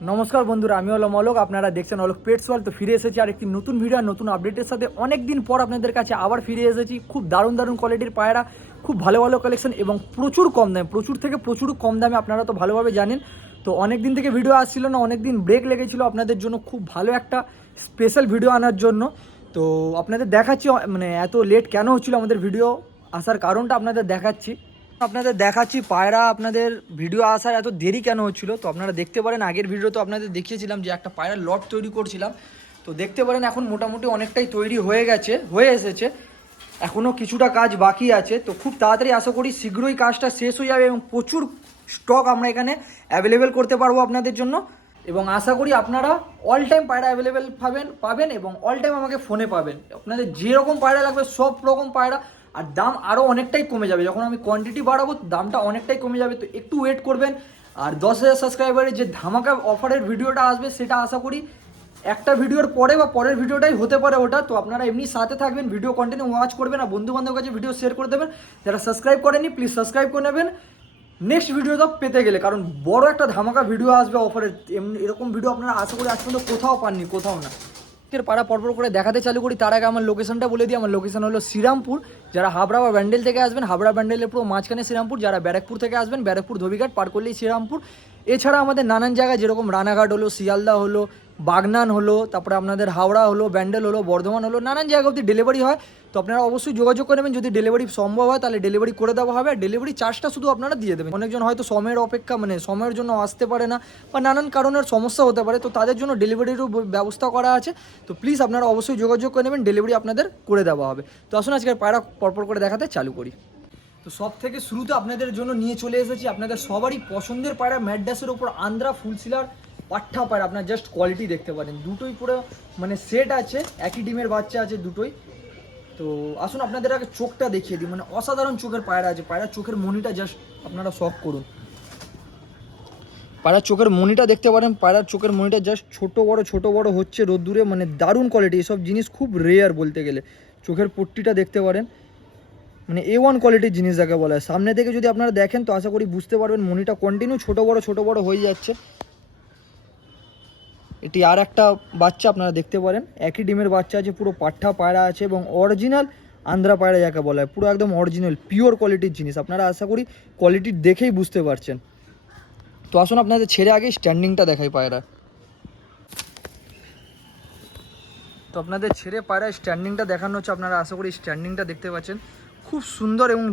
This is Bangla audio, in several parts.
নমস্কার বন্ধুরা, আমি হলাম অলোক। আপনারা দেখছেন অলোক পেটস ওয়ার্ল্ড। তো ফিরে এসেছি আর একটি নতুন ভিডিও আর নতুন আপডেটের সাথে। অনেক দিন পর আপনাদের কাছে আবার ফিরে এসেছি। খুব দারুণ দারুণ কোয়ালিটির পায়রা, খুব ভালো ভালো কালেকশন এবং প্রচুর কম দামে, প্রচুর থেকে প্রচুর কম দামে। আপনারা তো ভালোভাবে জানেন। তো অনেক দিন থেকে ভিডিও আসছিল না, অনেক দিন ব্রেক লেগেছিল। আপনাদের জন্য খুব ভালো একটা স্পেশাল ভিডিও আনার জন্য তো আপনাদের দেখাচ্ছি মানে এত লেট কেন হচ্ছিল আমাদের ভিডিও আসার কারণটা আপনাদের দেখাচ্ছি পায়রা আপনাদের ভিডিও আসার এত দেরি কেন হচ্ছিল। তো আপনারা দেখতে পারেন, আগের ভিডিও তো আপনাদের দেখিয়েছিলাম যে একটা পায়রা লট তৈরি করছিলাম। তো দেখতে পারেন এখন মোটামুটি অনেকটাই তৈরি হয়ে এসেছে। এখনও কিছুটা কাজ বাকি আছে। তো খুব তাড়াতাড়ি আশা করি শীঘ্রই কাজটা শেষ হয়ে যাবে এবং প্রচুর স্টক আমরা এখানে অ্যাভেলেবেল করতে পারবো আপনাদের জন্য। এবং আশা করি আপনারা অল টাইম পায়রা অ্যাভেলেবেল পাবেন এবং অল টাইম আমাকে ফোনে পাবেন। আপনাদের যেরকম পায়রা লাগবে সব রকম পায়রা, আর দাম আরও অনেকটাই কমে যাবে। যখন আমি কোয়ান্টিটি বাড়াবো দামটা অনেকটাই কমে যাবে। তো একটু ওয়েট করবেন। আর 10,000 সাবস্ক্রাইবারের যে ধামাকা অফারের ভিডিওটা আসবে সেটা আশা করি একটা ভিডিওর পরে বা পরের ভিডিওটাই হতে পারে ওটা। তো আপনারা এমনি সাথে থাকবেন, ভিডিও কন্টিনিউ ওয়াচ করবেন আর বন্ধু বান্ধবের কাছে ভিডিও শেয়ার করে দেবেন। যারা সাবস্ক্রাইব করেনি প্লিজ সাবস্ক্রাইব করে নেবেন নেক্সট ভিডিওটা পেতে গেলে, কারণ বড় একটা ধামাকা ভিডিও আসবে অফারের। এরকম ভিডিও আপনারা আশা করি আজ পর্যন্ত কোথাও পাননি, কোথাও না। পাড়া পরপর করে দেখাতে চালু করি তার আগে আমার লোকেশনটা বলে দিই। আমার লোকেশন হলো শ্রীরামপুর। যারা হাবড়া বা ব্যান্ডেল থেকে আসবেন, হাবড়া ব্যান্ডেলের পুরো মাঝখানে শ্রীরামপুর। যারা ব্যারাকপুর থেকে আসবেন, ব্যারাকপুর ধোবিঘাট পার করলেই শ্রীরামপুর। এছাড়া আমাদের নানান জায়গায় যেরকম রানাঘাট হলো, শিয়ালদা হলো, বাগনান হলো, তারপরে আপনাদের হাওড়া হলো, ব্যান্ডেল হলো, বর্ধমান হলো, নানান জায়গা অবধি ডেলিভারি হয়। তো আপনারা অবশ্যই যোগাযোগ করে নেবেন। যদি ডেলিভারি সম্ভব হয় তাহলে ডেলিভারি করে দেওয়া হবে। আর ডেলিভারি চার্জটা শুধু আপনারা দিয়ে দেবেন। অনেকজন হয়তো সময়ের অপেক্ষা মানে সময়ের জন্য আসতে পারে না বা নানান কারণের সমস্যা হতে পারে, তো তাদের জন্য ডেলিভারিরও ব্যবস্থা করা আছে। তো প্লিজ আপনারা অবশ্যই যোগাযোগ করে নেবেন, ডেলিভারি আপনাদের করে দেওয়া হবে। তো আসুন আজকের পায়রা পরপর করে দেখাতে চালু করি। তো সব থেকে শুরুতে আপনাদের জন্য নিয়ে চলে এসেছি আপনাদের সবারই পছন্দের পায়রা, ম্যাডাসের ওপর আন্দ্রা ফুলশিলার পাঠা পায়রা। আপনার জাস্ট কোয়ালিটি দেখতে পারেন, দুটোই পুরো মানে সেট আছে, একই ডিমের বাচ্চা আছে দুটোই। তো আসুন আপনাদের আগে চোখটা দেখিয়ে দিই, মানে অসাধারণ চোখের পায়রা আছে। পায়রার চোখের মনিটা জাস্ট আপনারা শখ করুন। পায়রার চোখের মনিটা দেখতে পারেন, পায়রার চোখের মনিটা জাস্ট ছোট বড় হচ্ছে রোদ্দুরে, মানে দারুণ কোয়ালিটি। এসব জিনিস খুব রেয়ার বলতে গেলে। চোখের পট্টিটা দেখতে পারেন, মানে A1 কোয়ালিটির জিনিস যাকে বলা হয়। সামনে থেকে যদি আপনারা দেখেন তো আশা করি বুঝতে পারবেন মনিটা কন্টিনিউ ছোট বড় হয়ে যাচ্ছে। এটি আর একটা বাচ্চা আপনারা দেখতে পারেন, একই ডিমের বাচ্চা আছে, পুরো পাঠা পায়রা আছে এবং অরিজিনাল আন্ধ্রা পায়রা যাকে বলা হয়, পুরো একদম অরিজিনাল পিওর কোয়ালিটির জিনিস। আপনারা আশা করি কোয়ালিটির দেখেই বুঝতে পারছেন। তো আসুন আপনাদের ছেড়ে আগে স্ট্যান্ডিংটা দেখাই পায়রা। তো আপনাদের ছেড়ে পায়রা স্ট্যান্ডিংটা দেখানো হচ্ছে। আপনারা আশা করি স্ট্যান্ডিংটা দেখতে পাচ্ছেন, খুব সুন্দর এবং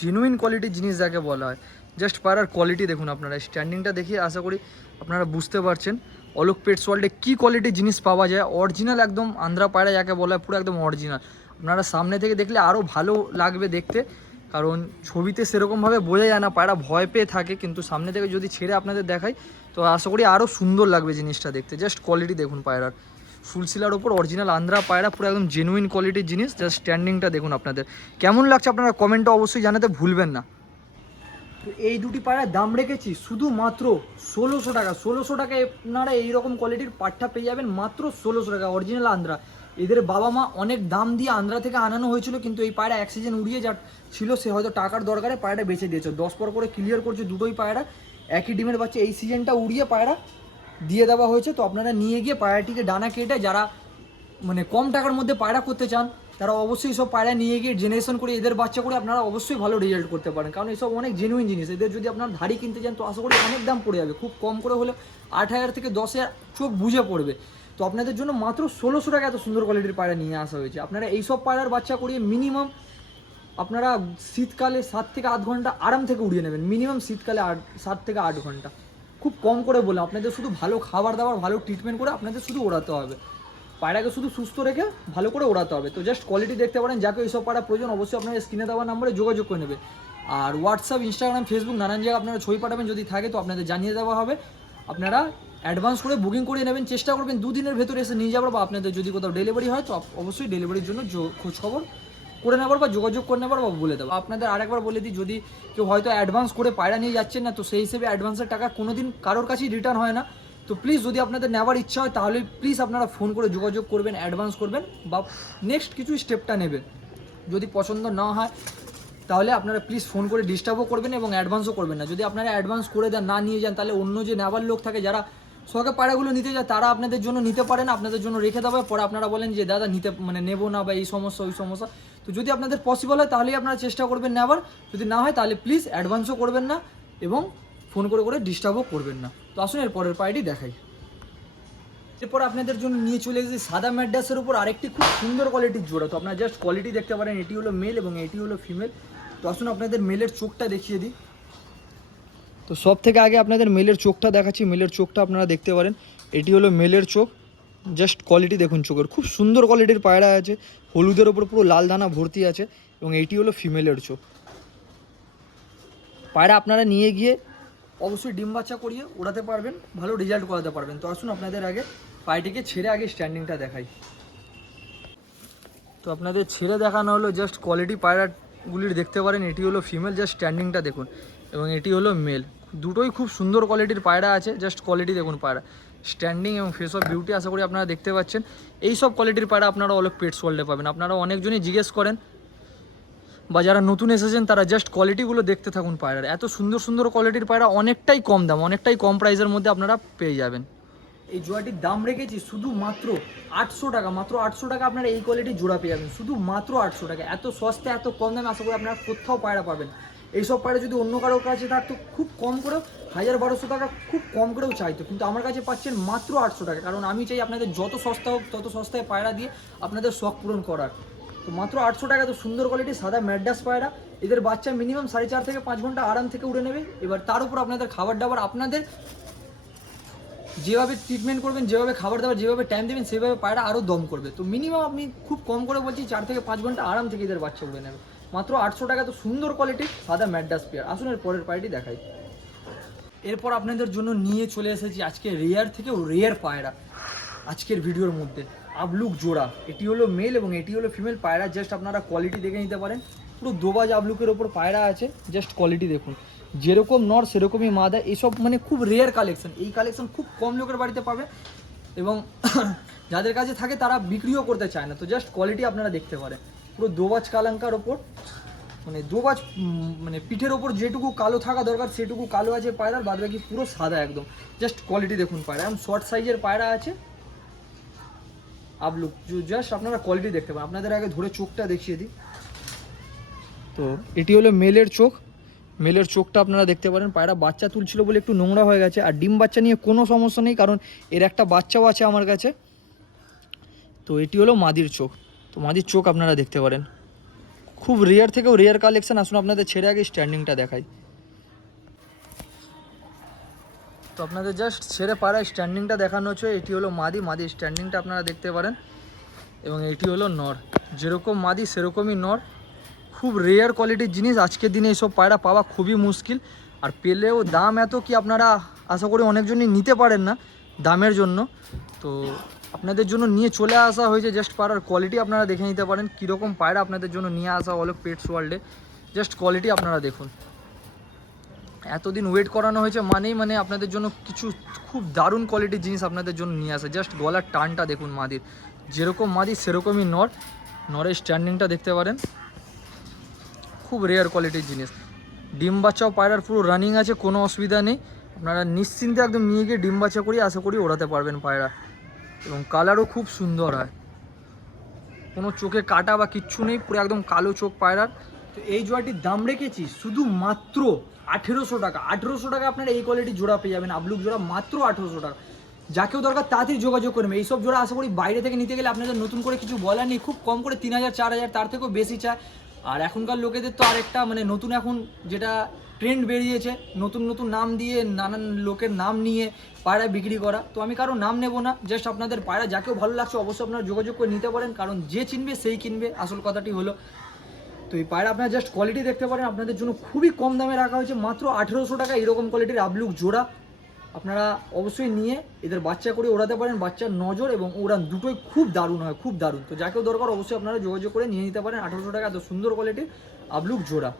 জেনুইন কোয়ালিটির জিনিস যাকে বলা হয়। জাস্ট পায়রার কোয়ালিটি দেখুন। আপনারা স্ট্যান্ডিংটা দেখিয়ে আশা করি আপনারা বুঝতে পারছেন অলোক পেটস ওয়ার্ল্ডে কী কোয়ালিটির জিনিস পাওয়া যায়। অরিজিনাল একদম আন্ধ্রা পায়রা যাকে বলা হয়, পুরো একদম অরিজিনাল। আপনারা সামনে থেকে দেখলে আরও ভালো লাগবে দেখতে, কারণ ছবিতে সেরকমভাবে বোঝা যায় না, পায়রা ভয় পেয়ে থাকে। কিন্তু সামনে থেকে যদি ছেড়ে আপনাদের দেখাই তো আশা করি আরও সুন্দর লাগবে জিনিসটা দেখতে। জাস্ট কোয়ালিটি দেখুন পায়রার, ফুলশিলার ওপর অরিজিনাল আন্ধ্রা পায়রা, পুরো একদম জেনুইন কোয়ালিটির জিনিস। জাস্ট স্ট্যান্ডিংটা দেখুন। আপনাদের কেমন লাগছে আপনারা কমেন্টটা অবশ্যই জানাতে ভুলবেন না। তো এই দুটি পায়রার দাম রেখেছি শুধুমাত্র 1600 টাকা। 1600 টাকায় আপনারা এইরকম কোয়ালিটির পাঠা পেয়ে যাবেন মাত্র 1600 টাকা, অরিজিনাল আন্ধ্রা। এদের বাবা মা অনেক দাম দিয়ে আন্ধ্রা থেকে আনানো হয়েছিল, কিন্তু এই পায়রা এক সিজন উড়িয়ে যা ছিল, সে হয়তো টাকার দরকারে পায়রাটা বেঁচে দিয়েছে। 10 পর করে ক্লিয়ার করছে দুটোই পায়রা, একই ডিমের বাচ্চা। এই সিজনটা উড়িয়ে পায়রা দিয়ে দেওয়া হয়েছে। তো আপনারা নিয়ে গিয়ে পায়রাটিকে ডানা কেটে, যারা মানে কম টাকার মধ্যে পায়রা করতে চান তারা অবশ্যই সব পায়রা নিয়ে গিয়ে জেনারেশন করে এদের বাচ্চা করে আপনারা অবশ্যই ভালো রেজাল্ট করতে পারেন, কারণ এসব অনেক জেনুইন জিনিস। এদের যদি আপনার ধাড়ি কিনতে চান তো আশা করি অনেক দাম পড়ে যাবে, খুব কম করে হলে 8,000 থেকে 10,000 চোখ বুঝে পড়বে। তো আপনাদের জন্য মাত্র 1600 টাকা এত সুন্দর কোয়ালিটির পায়রা নিয়ে আসা হয়েছে। আপনারা এইসব পায়রার বাচ্চা করিয়ে মিনিমাম আপনারা শীতকালে 7 থেকে 8 ঘন্টা আরাম থেকে উড়িয়ে নেবেন। মিনিমাম শীতকালে 7 থেকে 8 ঘন্টা, খুব কম করে বলে। আপনাদের শুধু ভালো খাবার দাবার, ভালো ট্রিটমেন্ট করে আপনাদের শুধু ওড়াতে হবে। পায়রাকে শুধু সুস্থ রেখে ভালো করে ওড়াতে হবে। তো জাস্ট কোয়ালিটি দেখতে পারেন। যাকে এইসব পায়রা প্রয়োজন অবশ্যই আপনারা স্ক্রিনে দেওয়া নাম্বারে যোগাযোগ করে নেবেন। আর হোয়াটসঅ্যাপ, ইনস্টাগ্রাম, ফেসবুক নানান জায়গায় আপনারা ছবি পাঠাবেন, যদি থাকে তো আপনাদের জানিয়ে দেওয়া হবে। আপনারা অ্যাডভান্স করে বুকিং করে নেবেন, চেষ্টা করবেন 2 দিনের ভেতরে এসে নিয়ে যাবার, বা আপনাদের যদি কোথাও ডেলিভারি হয় তো অবশ্যই ডেলিভারির জন্য খোঁজ খবর করে নেবার বা যোগাযোগ করে নেবার বা বলে দেবো। আপনাদের আরেকবার বলে দিই, যদি কেউ হয়তো অ্যাডভান্স করে পায়রা নিয়ে যাচ্ছেন না, তো সেই হিসেবে অ্যাডভান্সের টাকা কোনোদিন কারোর কাছেই রিটার্ন হয় না। তো প্লিজ যদি আপনাদের নেওয়ার ইচ্ছা হয় তাহলে প্লিজ আপনারা ফোন করে যোগাযোগ করবেন, অ্যাডভান্স করবেন বা নেক্সট কিছু স্টেপটা নেবেন। যদি পছন্দ না হয় তাহলে আপনারা প্লিজ ফোন করে ডিস্টার্বও করবেন এবং অ্যাডভান্সও করবেন না। যদি আপনারা অ্যাডভান্স করে দেন, না নিয়ে যান, তাহলে অন্য যে নেওয়ার লোক থাকে যারা শখে পায়রাগুলো নিতে যায় তারা আপনাদের জন্য নিতে পারেন, আপনাদের জন্য রেখে দেবে। পরে আপনারা বলেন যে দাদা নিতে নেবো না বা এই সমস্যা ওই সমস্যা। তো যদি আপনাদের পসিবল হয় তাহলেই আপনারা চেষ্টা করবেন নেওয়ার, যদি না হয় তাহলে প্লিজ অ্যাডভান্সও করবেন না এবং ফোন করে ডিস্টার্বও করবেন না। তো আসুন এর পরের পায়রাটি দেখাই। এরপর আপনাদের জন্য নিয়ে চলে এসেছি সাদা ম্যাড্রাসের উপর আরেকটি খুব সুন্দর কোয়ালিটির জোড়া। তো আপনারা জাস্ট কোয়ালিটি দেখতে পারেন, এটি হলো মেল এবং এটি হলো ফিমেল। তো আসুন আপনাদের মেলের চোখটা দেখিয়ে দিই। তো সব থেকে আগে আপনাদের মেলের চোখটা দেখাচ্ছি। মেলের চোখটা আপনারা দেখতে পারেন, এটি হলো মেলের চোখ। জাস্ট কোয়ালিটি দেখুন চোখের, খুব সুন্দর কোয়ালিটির পায়রা আছে, হলুদের ওপর পুরো লাল দানা ভর্তি আছে। এবং এইটি হলো ফিমেলের চোখ। পায়রা আপনারা নিয়ে গিয়ে অবশ্যই ডিম বাচ্চা করিয়ে ওড়াতে পারবেন, ভালো রেজাল্ট করাতে পারবেন। তো আসুন আপনাদের আগে পায়রাটিকে ছেড়ে আগে স্ট্যান্ডিংটা দেখাই। তো আপনাদের ছেড়ে দেখানো হলো, জাস্ট কোয়ালিটি পায়রাগুলির দেখতে পারেন, এটি হলো ফিমেল, জাস্ট স্ট্যান্ডিংটা দেখুন। এবং এটি হলো মেল, দুটোই খুব সুন্দর কোয়ালিটির পায়রা আছে। জাস্ট কোয়ালিটি দেখুন পায়রা, স্ট্যান্ডিং এবং ফেস অফ বিউটি আশা করি আপনারা দেখতে পাচ্ছেন। এই সব কোয়ালিটির পায়রা আপনারা অলোক পেটস ওয়ার্ল্ডে পাবেন। আপনারা অনেকজনই জিজ্ঞেস করেন বা যারা নতুন এসেছেন তারা জাস্ট কোয়ালিটিগুলো দেখতে থাকুন পায়রার। এত সুন্দর সুন্দর কোয়ালিটির পায়রা, অনেকটাই কম দাম, অনেকটাই কম প্রাইসের মধ্যে আপনারা পেয়ে যাবেন। এই জোড়াটির দাম রেখেছি শুধু মাত্র 800 টাকা। মাত্র 800 টাকা আপনারা এই কোয়ালিটির জোড়া পেয়ে যাবেন, শুধু মাত্র 800 টাকা। এত সস্তা এত কম দামে আশা করি আপনারা কোথাও পায়রা পাবেন। এইসব পায়রা যদি অন্য কারোর কাছে থাকতো খুব কম করেও 1000-1200 টাকা খুব কম করেও চাইতো, কিন্তু আমার কাছে পাচ্ছেন মাত্র 800 টাকা। কারণ আমি চাই আপনাদের যত সস্তা হোক তত সস্তায় পায়রা দিয়ে আপনাদের শখ পূরণ করার। তো মাত্র 800 টাকা তো সুন্দর কোয়ালিটির সাদা ম্যাড্রাস পায়রা। এদের বাচ্চা মিনিমাম 4.5 থেকে 5 ঘন্টা আরাম থেকে উড়ে নেবে। এবার তার উপর আপনাদের খাবার দাবার, আপনাদের যেভাবে ট্রিটমেন্ট করবেন, যেভাবে খাবার দাবার, যেভাবে টাইম দেবেন, সেভাবে পায়রা আরও দম করবে। তো মিনিমাম আপনি খুব কম করে বলছি 4 থেকে 5 ঘন্টা আরাম থেকে এদের বাচ্চা উড়ে নেবে। মাত্র 800 টাকা তো সুন্দর কোয়ালিটির সাদা ম্যাড্রাস পেয়ার। আসুন এর পরের পায়রাটি দেখাই। এরপর আপনাদের জন্য নিয়ে চলে এসেছি আজকে রেয়ার থেকেও রেয়ার পায়রা আজকের ভিডিওর মধ্যে, আবলুক জোড়া। এটি হলো মেল এবং এটি হলো ফিমেল পায়রা। জাস্ট আপনারা কোয়ালিটি দেখে নিতে পারেন, পুরো দোবাজ আবলুকের ওপর পায়রা আছে। জাস্ট কোয়ালিটি দেখুন, যেরকম নর সেরকমই মাদা। এইসব খুব রেয়ার কালেকশন, এই কালেকশন খুব কম লোকের বাড়িতে পাবে এবং যাদের কাছে থাকে তারা বিক্রিও করতে চায় না। তো জাস্ট কোয়ালিটি আপনারা দেখতে পারেন, পুরো দোবাজ কালাঙ্কার ওপর, দোবাজ পিঠের ওপর যেটুকু কালো থাকা দরকার সেটুকু কালো আছে পায়রার, বাদ বাকি পুরো সাদা একদম। জাস্ট কোয়ালিটি দেখুন পায়রা, এবং শর্ট সাইজের পায়রা আছে আবলুক। জাস্ট আপনারা কোয়ালিটি দেখতে পারেন। আপনাদের আগে ধরে চোখটা দেখিয়ে দিই। তো এটি হলো মেলের চোখ। মেলের চোখটা আপনারা দেখতে পারেন। পায়রা বাচ্চা তুলছিল বলে একটু নোংরা হয়ে গেছে, আর ডিম বাচ্চা নিয়ে কোনো সমস্যা নেই, কারণ এর একটা বাচ্চাও আছে আমার কাছে। তো এটি হলো মাদির চোখ। তো মাদির চোখ আপনারা দেখতে পারেন, খুব রেয়ার থেকেও রেয়ার কালেকশন। আসুন আপনাদের ছেড়ে আগে স্ট্যান্ডিংটা দেখাই। তো আপনাদের জাস্ট ছেড়ে পায়রা স্ট্যান্ডিংটা দেখানো হচ্ছে। এটি হলো মাদির স্ট্যান্ডিংটা আপনারা দেখতে পারেন, এবং এটি হলো নর। যেরকম মাদি সেরকমই নর। খুব রেয়ার কোয়ালিটির জিনিস, আজকের দিনে এইসব পায়রা পাওয়া খুবই মুশকিল। আর পেলেও দাম এত কি আপনারা আশা করি অনেকজনই নিতে পারেন না দামের জন্য। তো আপনাদের জন্য নিয়ে চলে আসা হয়েছে, জাস্ট পায়রার কোয়ালিটি আপনারা দেখে নিতে পারেন কীরকম পায়রা আপনাদের জন্য নিয়ে আসা হলো পেটস ওয়ার্ল্ডে। জাস্ট কোয়ালিটি আপনারা দেখুন, এতদিন ওয়েট করানো হয়েছে মানেই আপনাদের জন্য কিছু খুব দারুণ কোয়ালিটির জিনিস আপনাদের জন্য নিয়ে আসে। জাস্ট গলার টানটা দেখুন মাদির, যেরকম মাদি সেরকমই নর। নরের স্ট্যান্ডিংটা দেখতে পারেন, খুব রেয়ার কোয়ালিটির জিনিস। ডিম বাচ্চাও পায়রার পুরো রানিং আছে, কোনো অসুবিধা নেই। আপনারা নিশ্চিন্তে একদম নিয়ে গিয়ে ডিম বাচ্চা করিয়ে আশা করি ওড়াতে পারবেন পায়রা। এবং কালারও খুব সুন্দর হয়, কোনো চোখে কাটা বা কিচ্ছু নেই, পুরো একদম কালো চোখ পায়রার। তো এই জোড়াটির দাম রেখেছি শুধু মাত্র 1800 টাকা। 1800 টাকা আপনারা এই কোয়ালিটির জোড়া পেয়ে যাবেন, আবলুক জোড়া, মাত্র 1800 টাকা। যাকেও দরকার তাড়াতাড়ি যোগাযোগ করবেন। এইসব জোড়া আশা করি বাইরে থেকে নিতে গেলে আপনাদের নতুন করে কিছু বলার নেই, খুব কম করে 3000-4000, তার থেকেও বেশি চায়। আর এখনকার লোকেদের তো আরেকটা নতুন এখন যেটা ট্রেন্ড বেরিয়েছে, নতুন নতুন নাম দিয়ে নানান লোকের নাম নিয়ে পায়রা বিক্রি করা। তো আমি কারো নাম নেব না, জাস্ট আপনাদের পায়রা যাকেও ভালো লাগছে অবশ্যই আপনারা যোগাযোগ করে নিতে পারেন, কারণ যে চিনবে সেই কিনবে, আসল কথাটি হলো। তো এই পায়রা আপনারা জাস্ট কোয়ালিটি দেখতে পারেন, আপনাদের জন্য খুবই কম দামে রাখা হয়েছে, মাত্র 1800 টাকা। এরকম কোয়ালিটির আবলুক জোড়া আপনারা অবশ্যই নিয়ে এদের বাচ্চা করে ওড়াতে পারেন। বাচ্চার নজর এবং উড়ান দুটোই খুব দারুণ হয়, খুব দারুণ। তো যাকেও দরকার অবশ্যই আপনারা যোগাযোগ করে নিয়ে নিতে পারেন 1800 টাকা এত সুন্দর কোয়ালিটির আবলুক জোড়া।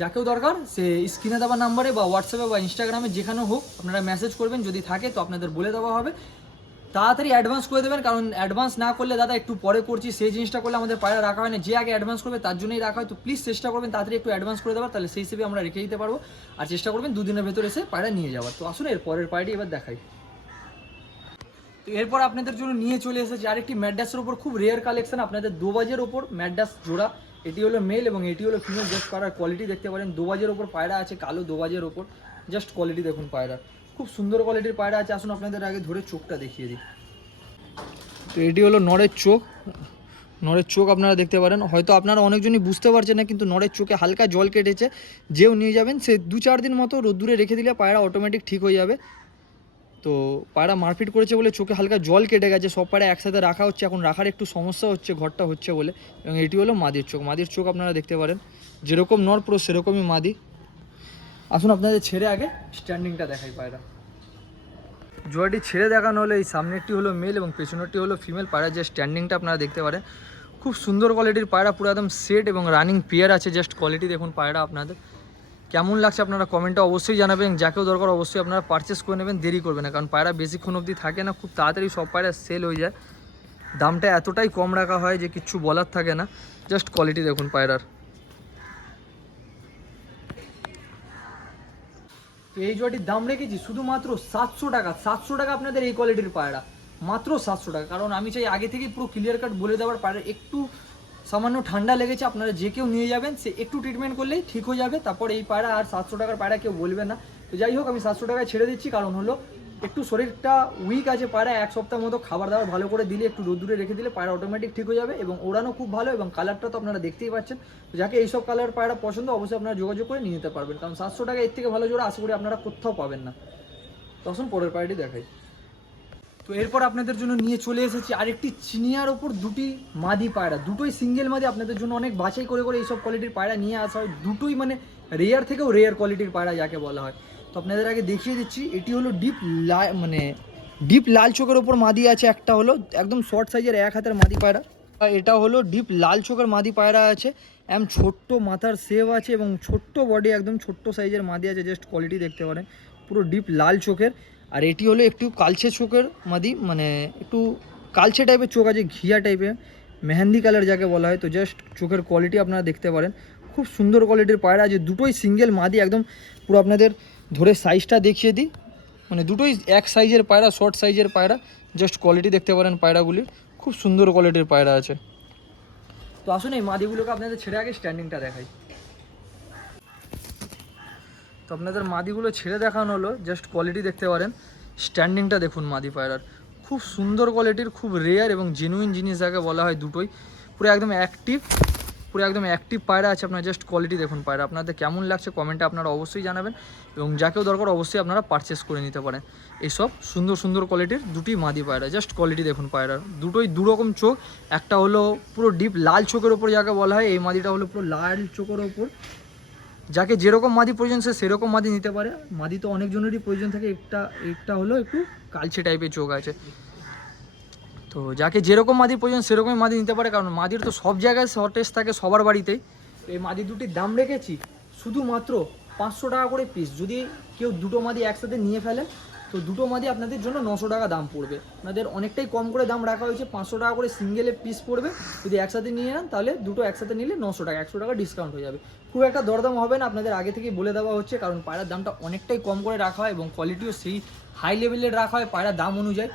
যাকেও দরকার সে স্ক্রিনে দেওয়া নাম্বারে বা হোয়াটসঅ্যাপে বা ইনস্টাগ্রামে যেখানে হোক আপনারা মেসেজ করবেন, যদি থাকে তো আপনাদের বলে দেওয়া হবে। তাড়াতাড়ি অ্যাডভান্স করে দেবেন, কারণ অ্যাডভান্স না করলে দাদা একটু পরে করছি সেই জিনিসটা করলে আমাদের পায়রা রাখা হয় না, যে আগে অ্যাডভান্স করবে তার জন্যই রাখা হয়। তো প্লিজ চেষ্টা করবেন তাড়াতাড়ি একটু অ্যাডভান্স করে দেওয়ার, তাহলে সেই হিসেবে আমরা রেখে দিতে পারবো। আর চেষ্টা করবেন 2 দিনের ভেতরে এসে পায়রা নিয়ে যাওয়ার। তো আসুন এর পরের পায়রাটি এবার দেখাই। তো এরপর আপনাদের জন্য নিয়ে চলে এসেছে আরেকটি ম্যাডাসের ওপর খুব রেয়ার কালেকশন, আপনাদের দোবাজের ওপর ম্যাডাস জোড়া। এটি হলো মেল এবং এটি হলো ফিমেল। জাস্ট পায়রার কোয়ালিটি দেখতে পারেন, দোবাজের ওপর পায়রা আছে, কালো দোবাজের ওপর। জাস্ট কোয়ালিটি দেখুন পায়রার, খুব সুন্দর কোয়ালিটির পায়রা আছে। আসুন আপনাদের আগে ধরে চোখটা দেখিয়ে দিই। তো এটি হলো নরের চোখ, নরের চোখ আপনারা দেখতে পারেন। হয়তো আপনারা অনেকজনই বুঝতে পারছেন না, কিন্তু নরের চোখে হালকা জল কেটেছে। যেও নিয়ে যাবেন সে 2-4 দিন মতো রোদ্দুরে রেখে দিলে পায়রা অটোমেটিক ঠিক হয়ে যাবে। তো পায়রা মারপিট করেছে বলে চোখে হালকা জল কেটে গেছে, সব পায়রা একসাথে রাখা হচ্ছে, এখন রাখার একটু সমস্যা হচ্ছে, ঘরটা হচ্ছে বলে। এবং এটি হলো মাদির চোখ, মাদির চোখ আপনারা দেখতে পারেন, যেরকম নর পুরো সেরকমই মাদি। আসুন আপনাদের ছেড়ে আগে স্ট্যান্ডিংটা দেখাই পায়রা। জোড়াটি ছেড়ে দেখানো হলো এই সামনেরটি হলো মেল এবং পেছনেরটি হলো ফিমেল। পায়রা যে স্ট্যান্ডিংটা আপনারা দেখতে পারেন, খুব সুন্দর কোয়ালিটির পায়রা, পুরো একদম সেট এবং রানিং পেয়ার আছে। জাস্ট কোয়ালিটি দেখুন পায়রা, আপনাদের কেমন লাগছে আপনারা কমেন্টে অবশ্যই জানাবেন। যাকেও দরকার অবশ্যই আপনারা পারচেস করে নেবেন, দেরি করবেন না, কারণ পায়রা বেশিক্ষণ অবধি থাকে না, খুব তাড়াতাড়ি সব পায়রা সেল হয়ে যায়। দামটা এতটাই কম রাখা হয় যে কিচ্ছু বলার থাকে না। জাস্ট কোয়ালিটি দেখুন পায়রার। তো এই জোড়াটির দাম রেখেছি শুধুমাত্র 700 টাকা। 700 টাকা আপনাদের এই কোয়ালিটির পায়রা, মাত্র 700 টাকা। কারণ আমি চাই আগে থেকেই পুরো ক্লিয়ার কাট বলে দেওয়ার, পায়রা একটু সামান্য ঠান্ডা লেগেছে, আপনারা যে কেউ নিয়ে যাবেন, সে একটু ট্রিটমেন্ট করলেই ঠিক হয়ে যাবে। তারপর এই পায়রা আর 700 টাকার পায়রা কেউ বলবে না। তো যাই হোক, আমি 700 টাকায় ছেড়ে দিচ্ছি, কারণ হলো একটু শরীরটা উইক আছে পায়রা, 1 সপ্তাহ মতো খাবার দাবার ভালো করে দিলে, একটু রোদ্দুরে রেখে দিলে পায়রা অটোমেটিক ঠিক হয়ে যাবে। এবং ওড়ানো খুব ভালো, এবং কালারটা তো আপনারা দেখতেই পাচ্ছেন। তো যাকে এইসব কালার পায়রা পছন্দ অবশ্যই আপনারা যোগাযোগ করে নিয়ে নিতে পারবেন, কারণ 700 টাকা এর থেকে ভালো জোড়া আশা করি আপনারা কোথাও পাবেন না। তখন পরের পায়রাটি দেখাই। তো এরপর আপনাদের জন্য নিয়ে চলে এসেছি আরেকটি চিনিয়ার ওপর দুটি মাদি পায়রা, দুটোই সিঙ্গেল মাদি। আপনাদের জন্য অনেক বাছাই করে করে এইসব কোয়ালিটির পায়রা নিয়ে আসা হয়, দুটোই মানে রেয়ার থেকেও রেয়ার কোয়ালিটির পায়রা যাকে বলা হয়। তো আপনাদের আগে দেখিয়ে দিচ্ছি, এটি হলো ডিপ লাল চোখের ওপর মাদি আছে, একটা হলো একদম শর্ট সাইজের 1 হাতের মাদি পায়রা, আর এটা হলো ডিপ লাল চোখের মাদি পায়রা আছে। ছোট্ট মাথার সেভ আছে এবং ছোট্ট বডি, একদম ছোট্ট সাইজের মাদি আছে। জাস্ট কোয়ালিটি দেখতে পারেন, পুরো ডিপ লাল চোখের। আর এটি হলো একটু কালচে চোখের মাদি, মানে একটু কালচে টাইপের চোখ আছে, ঘিয়া টাইপের, মেহেন্দি কালার যাকে বলা হয়। তো জাস্ট চোখের কোয়ালিটি আপনারা দেখতে পারেন, খুব সুন্দর কোয়ালিটির পায়রা আছে। দুটোই সিঙ্গেল মাদি, একদম পুরো আপনাদের ধরে সাইজটা দেখিয়ে দিই, মানে দুটোই এক সাইজের পায়রা, শর্ট সাইজের পায়রা। জাস্ট কোয়ালিটি দেখতে পারেন পায়রাগুলির, খুব সুন্দর কোয়ালিটির পায়রা আছে। তো আসুন এই মাদিগুলোকে আপনাদের ছেড়ে আগে স্ট্যান্ডিংটা দেখাই। তো আপনাদের মাদিগুলো ছেড়ে দেখানো হলো, জাস্ট কোয়ালিটি দেখতে পারেন, স্ট্যান্ডিংটা দেখুন মাদি পায়রার, খুব সুন্দর কোয়ালিটির, খুব রেয়ার এবং জেনুইন জিনিস যাকে বলা হয়। দুটোই পুরো একদম অ্যাক্টিভ পায়রা আছে। আপনারা জাস্ট কোয়ালিটি দেখুন পায়রা, আপনাদের কেমন লাগছে কমেন্টে আপনারা অবশ্যই জানাবেন। এবং যাকেও দরকার অবশ্যই আপনারা পারচেস করে নিতে পারেন এইসব সুন্দর সুন্দর কোয়ালিটির দুটি মাদি পায়রা। জাস্ট কোয়ালিটি দেখুন পায়রার, দুটোই দুরকম চোখ। একটা হলো পুরো ডিপ লাল চোখের ওপর যাকে বলা হয়, এই মাদিটা হলো পুরো লাল চোখের ওপর। যাকে যেরকম মাদি প্রয়োজন সে সেরকম মাদি নিতে পারে। মাদি তো অনেকজনেরই প্রয়োজন থাকে, একটা হলো একটু কালচে টাইপের চোখ আছে। তো যাকে যেরকম মাদির প্রয়োজন সেরকমই মাদি নিতে পারে, কারণ মাদির তো সব জায়গায় শর্টেজ থাকে সবার বাড়িতেই। এই মাদি দুটির দাম রেখেছি শুধুমাত্র 500 টাকা করে পিস। যদি কেউ দুটো মাদি একসাথে নিয়ে ফেলে, তো দুটো মাদি আপনাদের জন্য 900 টাকা দাম পড়বে। আপনাদের অনেকটাই কম করে দাম রাখা হয়েছে, 500 টাকা করে সিঙ্গেলে পিস পড়বে। যদি একসাথে নিয়ে নেন তাহলে দুটো একসাথে নিলে 900 টাকা, 100 টাকা ডিসকাউন্ট হয়ে যাবে। খুব একটা দরদাম হবে না, আপনাদের আগে থেকেই বলে দেওয়া হচ্ছে, কারণ পায়রার দামটা অনেকটাই কম করে রাখা হয় এবং কোয়ালিটিও সেই হাই লেভেলের রাখা হয় পায়রার দাম অনুযায়ী।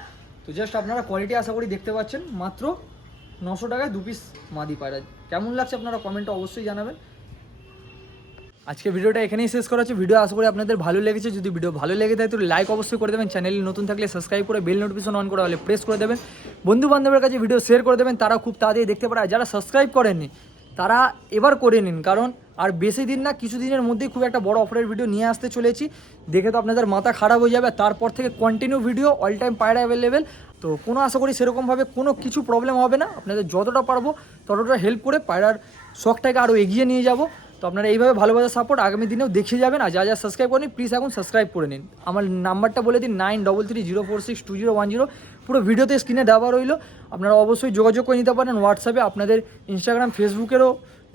তো জাস্ট আপনারা কোয়ালিটি আশা করি দেখতে পাচ্ছেন, মাত্র 900 টাকায় 2 পিস মাদি পায়রা। কেমন লাগছে আপনারা কমেন্টে অবশ্যই জানাবেন। আজকে ভিডিওটা এখানেই শেষ করা হচ্ছে। ভিডিও আশা করি আপনাদের ভালো লেগেছে। যদি ভিডিও ভালো লেগে থাকে তো লাইক অবশ্যই করে দেবেন, চ্যানেলে নতুন থাকলে সাবস্ক্রাইব করে বেল নোটিফিকেশন অন করে হলে প্রেস করে দেবেন, বন্ধু বান্ধবের কাছে ভিডিও শেয়ার করে দেবেন, তারা খুব তাড়াতাড়ি দেখতে পারে। আর যারা সাবস্ক্রাইব করেননি তারা এবার করে নিন, কারণ আর বেশি দিন না, কিছু দিনের মধ্যেই খুব একটা বড় অফারের ভিডিও নিয়ে আসতে চলেছি। দেখে তো আপনাদের মাথা খারাপ হয়ে যাবে। তারপর থেকে কন্টিনিউ ভিডিও, অল টাইম পায়রা অ্যাভেলেবেল। তো কোনো আশা করি সেরকমভাবে কোনো কিছু প্রবলেম হবে না, আপনাদের যতটা পারবো ততটা হেল্প করে পায়রার শখটাকে আরও এগিয়ে নিয়ে যাব। তো আপনারা এইভাবে ভালোবাসা সাপোর্ট আগামী দিনেও দেখিয়ে যাবেন। আর যা যা সাবস্ক্রাইব করেনি প্লিজ এখন সাবস্ক্রাইব করে নিন। আমার নাম্বারটা বলে দিন 9330462010। পুরো ভিডিওতে স্ক্রিনে দেওয়া রইল, আপনারা অবশ্যই যোগাযোগ করে নিতে পারেন হোয়াটসঅ্যাপে। আপনাদের ইনস্টাগ্রাম ফেসবুকেরও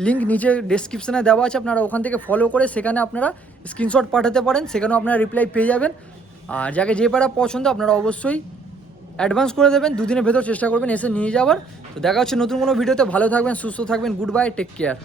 লিঙ্ক নিচে ডেসক্রিপশানে দেওয়া আছে, আপনারা ওখান থেকে ফলো করে সেখানে আপনারা স্ক্রিনশট পাঠাতে পারেন, সেখানেও আপনারা রিপ্লাই পেয়ে যাবেন। আর যাকে যে পায়রা পছন্দ আপনারা অবশ্যই অ্যাডভান্স করে দেবেন, দুদিনের ভেতর চেষ্টা করবেন এসে নিয়ে যাওয়ার। তো দেখা হচ্ছে নতুন কোনো ভিডিওতে, ভালো থাকবেন, সুস্থ থাকবেন, গুড বাই, টেক কেয়ার।